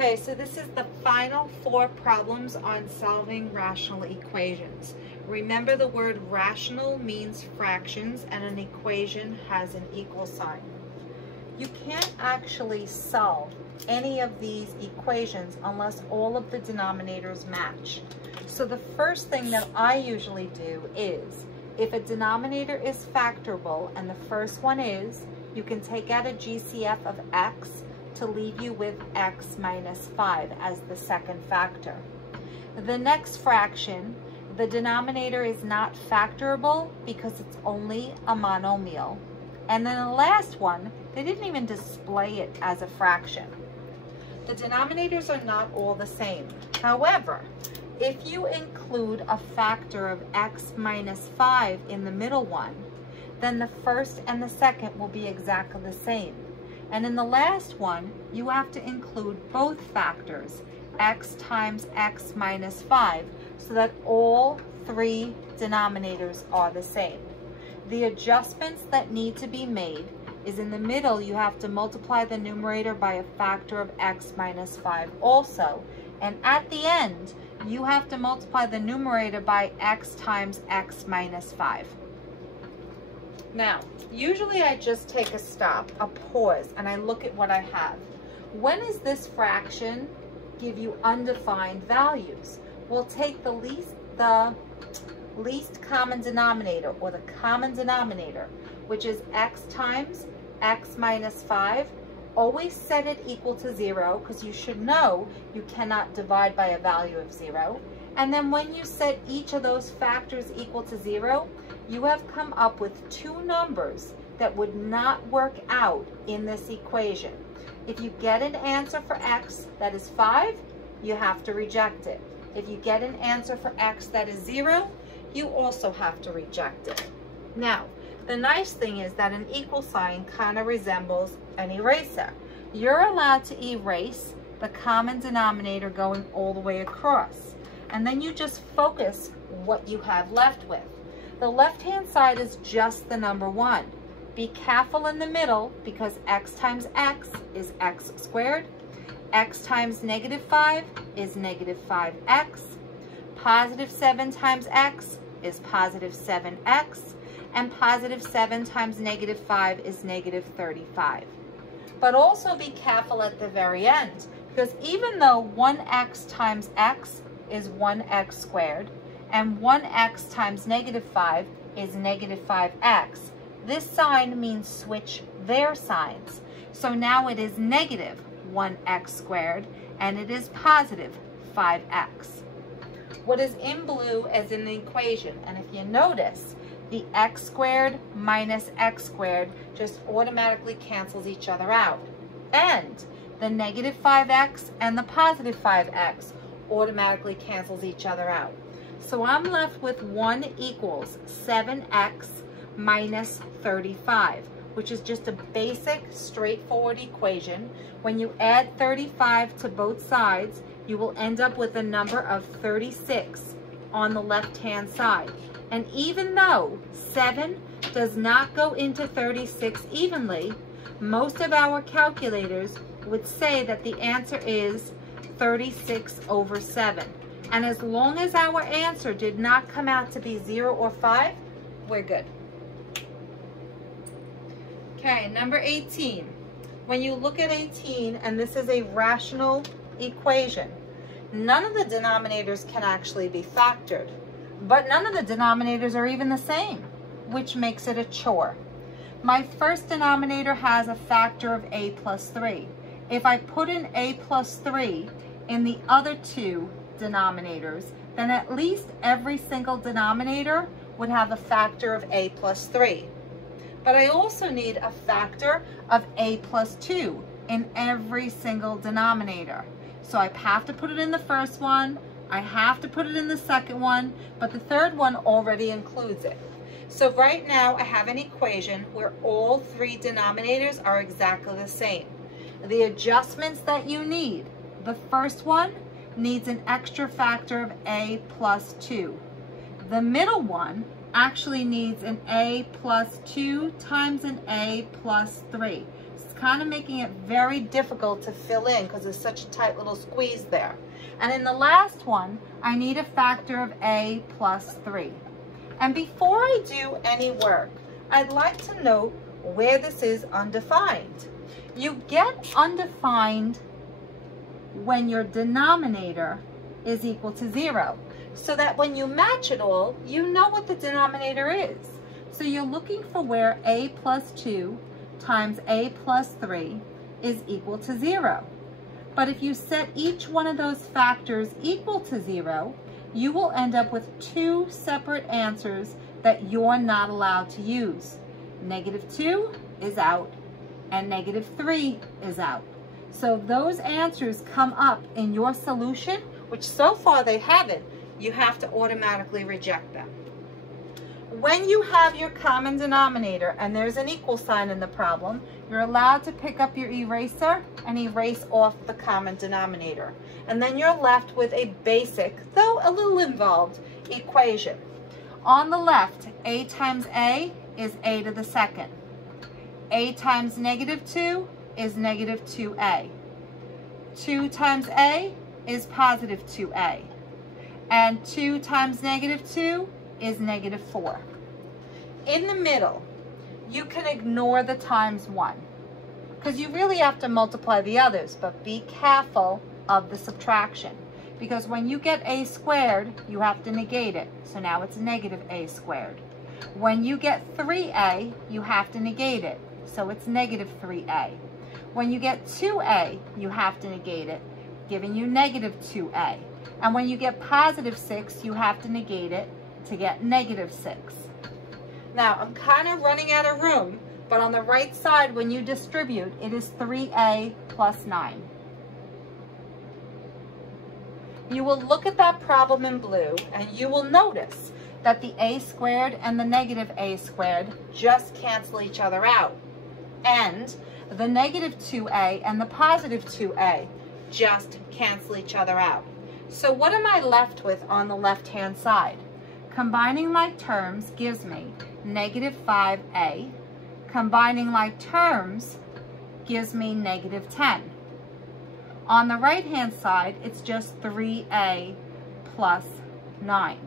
Okay, so this is the final 4 problems on solving rational equations. Remember, the word rational means fractions and an equation has an equal sign. You can't actually solve any of these equations unless all of the denominators match. So the first thing that I usually do is, if a denominator is factorable and the first one is, you can take out a GCF of x to leave you with x minus 5 as the second factor. The next fraction, the denominator is not factorable because it's only a monomial. And then the last one, they didn't even display it as a fraction. The denominators are not all the same. However, if you include a factor of x minus 5 in the middle one, then the first and the second will be exactly the same. And in the last one, you have to include both factors, x times x minus 5, so that all 3 denominators are the same. The adjustments that need to be made is in the middle, you have to multiply the numerator by a factor of x minus 5 also. And at the end, you have to multiply the numerator by x times x minus 5. Now, usually I just take a stop, a pause, and I look at what I have. When is this fraction give you undefined values? We'll take the least common denominator, or the common denominator, which is x times x minus 5. Always set it equal to 0, because you should know you cannot divide by a value of 0. And then when you set each of those factors equal to 0, you have come up with 2 numbers that would not work out in this equation. If you get an answer for x that is 5, you have to reject it. If you get an answer for x that is 0, you also have to reject it. Now, the nice thing is that an equal sign kind of resembles an eraser. You're allowed to erase the common denominator going all the way across. And then you just focus what you have left with. The left-hand side is just the number 1. Be careful in the middle, because x times x is x squared. X times negative 5 is negative 5x. Positive 7 times x is positive 7x. And positive 7 times negative 5 is negative 35. But also be careful at the very end, because even though 1x times x is 1x squared, and 1x times negative 5 is negative 5x, this sign means switch their signs. So now it is negative 1x squared, and it is positive 5x. What is in blue is in the equation, and if you notice, the x squared minus x squared just automatically cancels each other out. And the negative 5x and the positive 5x automatically cancels each other out. So I'm left with 1 equals 7x minus 35, which is just a basic, straightforward equation. When you add 35 to both sides, you will end up with a number of 36 on the left-hand side. And even though 7 does not go into 36 evenly, most of our calculators would say that the answer is 36 over 7. And as long as our answer did not come out to be 0 or 5, we're good. Okay, number 18. When you look at 18, and this is a rational equation, none of the denominators can actually be factored, but none of the denominators are even the same, which makes it a chore. My first denominator has a factor of a plus 3. If I put in a plus 3 in the other 2 denominators, then at least every single denominator would have a factor of a plus 3. But I also need a factor of a plus 2 in every single denominator. So I have to put it in the first one, I have to put it in the second one, but the third one already includes it. So right now I have an equation where all 3 denominators are exactly the same. The adjustments that you need, the first one needs an extra factor of a plus 2. The middle one actually needs an a plus 2 times an a plus 3. It's kind of making it very difficult to fill in because there's such a tight little squeeze there. And in the last one, I need a factor of a plus 3. And before I do any work, I'd like to note where this is undefined. You get undefined when your denominator is equal to 0, so that when you match it all, you know what the denominator is. So you're looking for where a plus 2 times a plus 3 is equal to 0. But if you set each one of those factors equal to 0, you will end up with 2 separate answers that you're not allowed to use. -2 is out and -3 is out. So those answers come up in your solution, which so far they haven't. You have to automatically reject them. When you have your common denominator and there's an equal sign in the problem, you're allowed to pick up your eraser and erase off the common denominator. And then you're left with a basic, though a little involved, equation. On the left, a times a is a to the second. A times -2 is -2a. 2 times a is positive 2a. And 2 times -2 is -4. In the middle, you can ignore the times 1 because you really have to multiply the others, but be careful of the subtraction because when you get a squared, you have to negate it. So now it's -a squared. When you get 3a, you have to negate it. So it's -3a. When you get 2a, you have to negate it, giving you -2a. And when you get positive 6, you have to negate it to get -6. Now, I'm kind of running out of room, but on the right side, when you distribute, it is 3a plus 9. You will look at that problem in blue, and you will notice that the a squared and the -a squared just cancel each other out. And the -2a and the positive 2a just cancel each other out. So what am I left with on the left-hand side? Combining like terms gives me -5a. Combining like terms gives me -10. On the right-hand side, it's just 3a plus 9.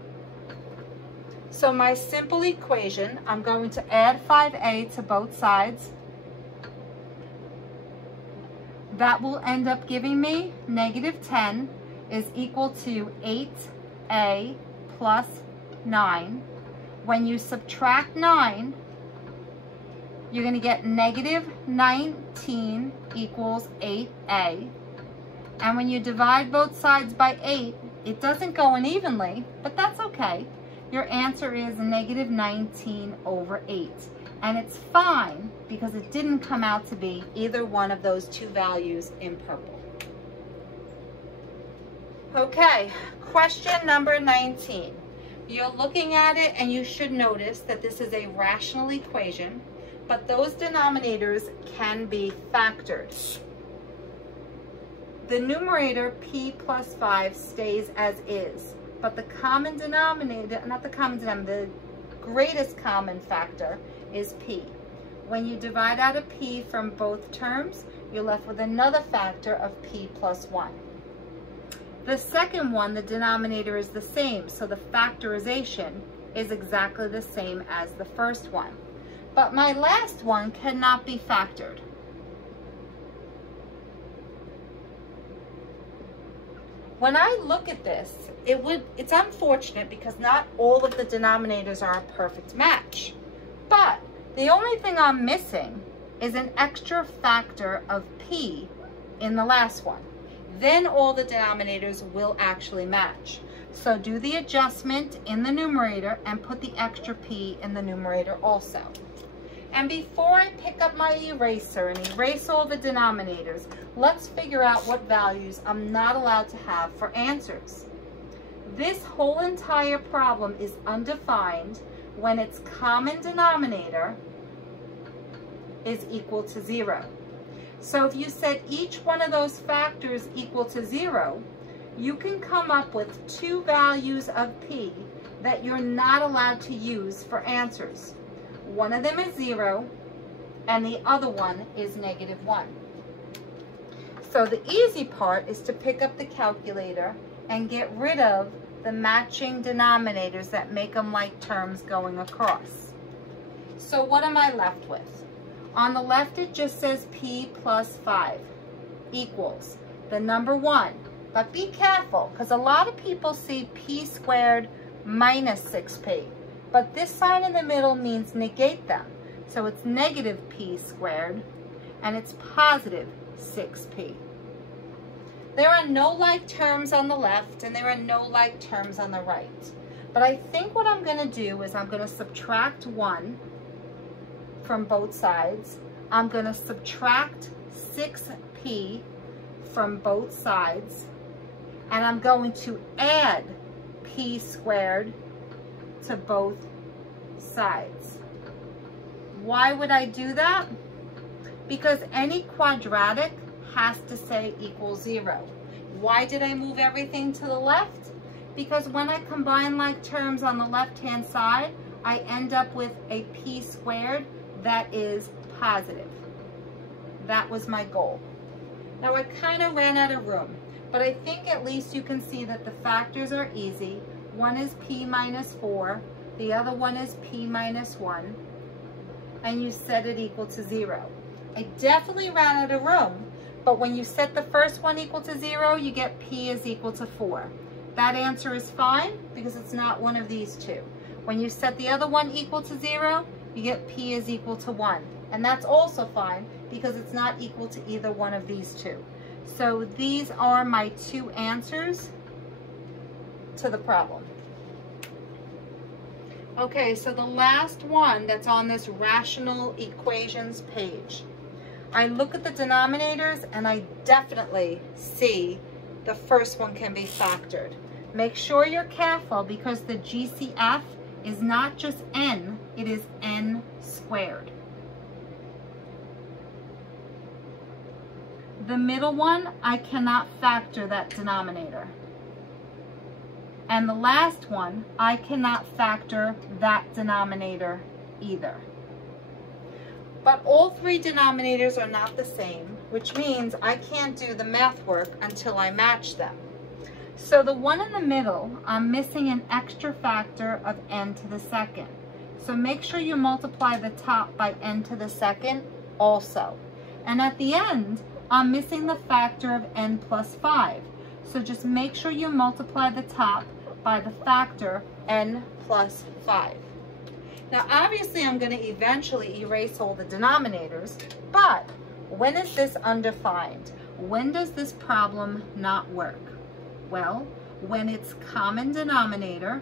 So my simple equation, I'm going to add 5a to both sides. That will end up giving me -10 is equal to 8a plus 9. When you subtract 9, you're going to get -19 equals 8a. And when you divide both sides by 8, it doesn't go in evenly, but that's okay. Your answer is -19 over 8. And it's fine because it didn't come out to be either one of those two values in purple. Okay, question number 19. You're looking at it and you should notice that this is a rational equation, but those denominators can be factored. The numerator p plus 5 stays as is, but the common denominator, not the common denominator, the greatest common factor is p. When you divide out a p from both terms, you're left with another factor of p plus 1. The second one, the denominator is the same, so the factorization is exactly the same as the first one. But my last one cannot be factored. When I look at this, it's unfortunate because not all of the denominators are a perfect match. But the only thing I'm missing is an extra factor of p in the last one. Then all the denominators will actually match. So do the adjustment in the numerator and put the extra p in the numerator also. And before I pick up my eraser and erase all the denominators, let's figure out what values I'm not allowed to have for answers. This whole entire problem is undefined when its common denominator is equal to 0. So if you set each one of those factors equal to 0, you can come up with two values of p that you're not allowed to use for answers. One of them is 0 and the other one is -1. So the easy part is to pick up the calculator and get rid of the matching denominators that make them like terms going across. So what am I left with? On the left it just says p plus 5 equals the number 1. But be careful, because a lot of people see p squared minus 6p. But this sign in the middle means negate them. So it's negative p squared, and it's positive 6p. There are no like terms on the left, and there are no like terms on the right. But I think what I'm going to do is I'm going to subtract 1 from both sides. I'm going to subtract 6p from both sides. And I'm going to add p squared to both sides. Why would I do that? Because any quadratic has to say equals 0. Why did I move everything to the left? Because when I combine like terms on the left-hand side, I end up with a p squared that is positive. That was my goal. Now I kind of ran out of room, but I think at least you can see that the factors are easy. One is p minus 4, the other one is p minus 1, and you set it equal to 0. I definitely ran out of room, but when you set the first one equal to 0, you get p is equal to 4. That answer is fine because it's not one of these two. When you set the other one equal to 0, you get p is equal to 1. And that's also fine because it's not equal to either one of these two. So these are my two answers to the problem. Okay, so the last one that's on this rational equations page. I look at the denominators and I definitely see the first one can be factored. Make sure you're careful because the GCF is not just n, it is n squared. The middle one, I cannot factor that denominator. And the last one, I cannot factor that denominator either. But all three denominators are not the same, which means I can't do the math work until I match them. So the one in the middle, I'm missing an extra factor of n to the second. So make sure you multiply the top by n to the second also. And at the end, I'm missing the factor of n plus 5. So just make sure you multiply the top by the factor n plus 5. Now obviously I'm going to eventually erase all the denominators, but when is this undefined? When does this problem not work? Well, when its common denominator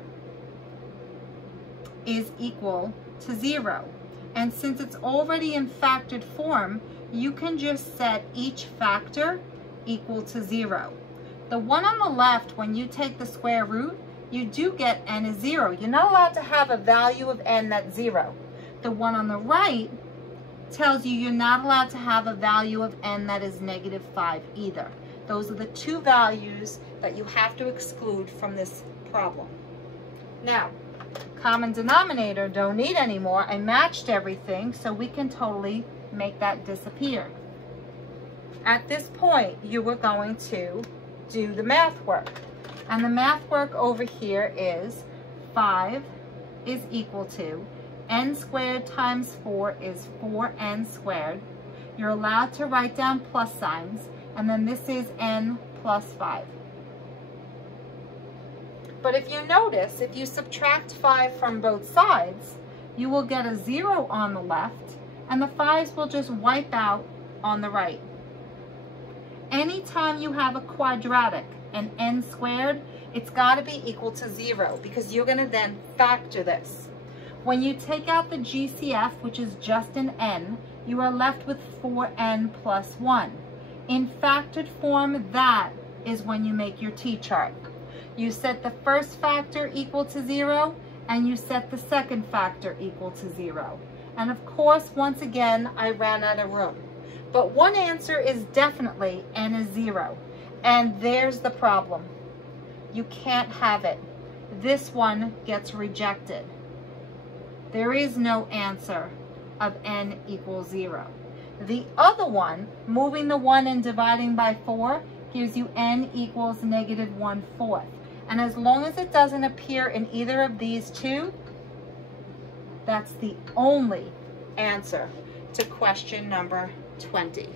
is equal to 0. And since it's already in factored form, you can just set each factor equal to 0. The one on the left, when you take the square root, you do get n is 0. You're not allowed to have a value of n that's 0. The one on the right tells you you're not allowed to have a value of n that is -5 either. Those are the two values that you have to exclude from this problem. Now, common denominator, don't need anymore. I matched everything, so we can totally make that disappear. At this point, you are going to do the math work. And the math work over here is 5 is equal to n squared times 4 is 4n squared. You're allowed to write down plus signs, and then this is n plus 5. But if you notice, if you subtract 5 from both sides, you will get a 0 on the left, and the 5s will just wipe out on the right. Anytime you have a quadratic, an n squared, it's got to be equal to 0 because you're going to then factor this. When you take out the GCF, which is just an n, you are left with 4n plus 1. In factored form, that is when you make your t-chart. You set the first factor equal to 0, and you set the second factor equal to 0. And of course, once again, I ran out of room. But one answer is definitely n is 0. And there's the problem. You can't have it. This one gets rejected. There is no answer of n equals 0. The other one, moving the 1 and dividing by 4, gives you n equals negative 1/4. And as long as it doesn't appear in either of these two, that's the only answer to question number 20.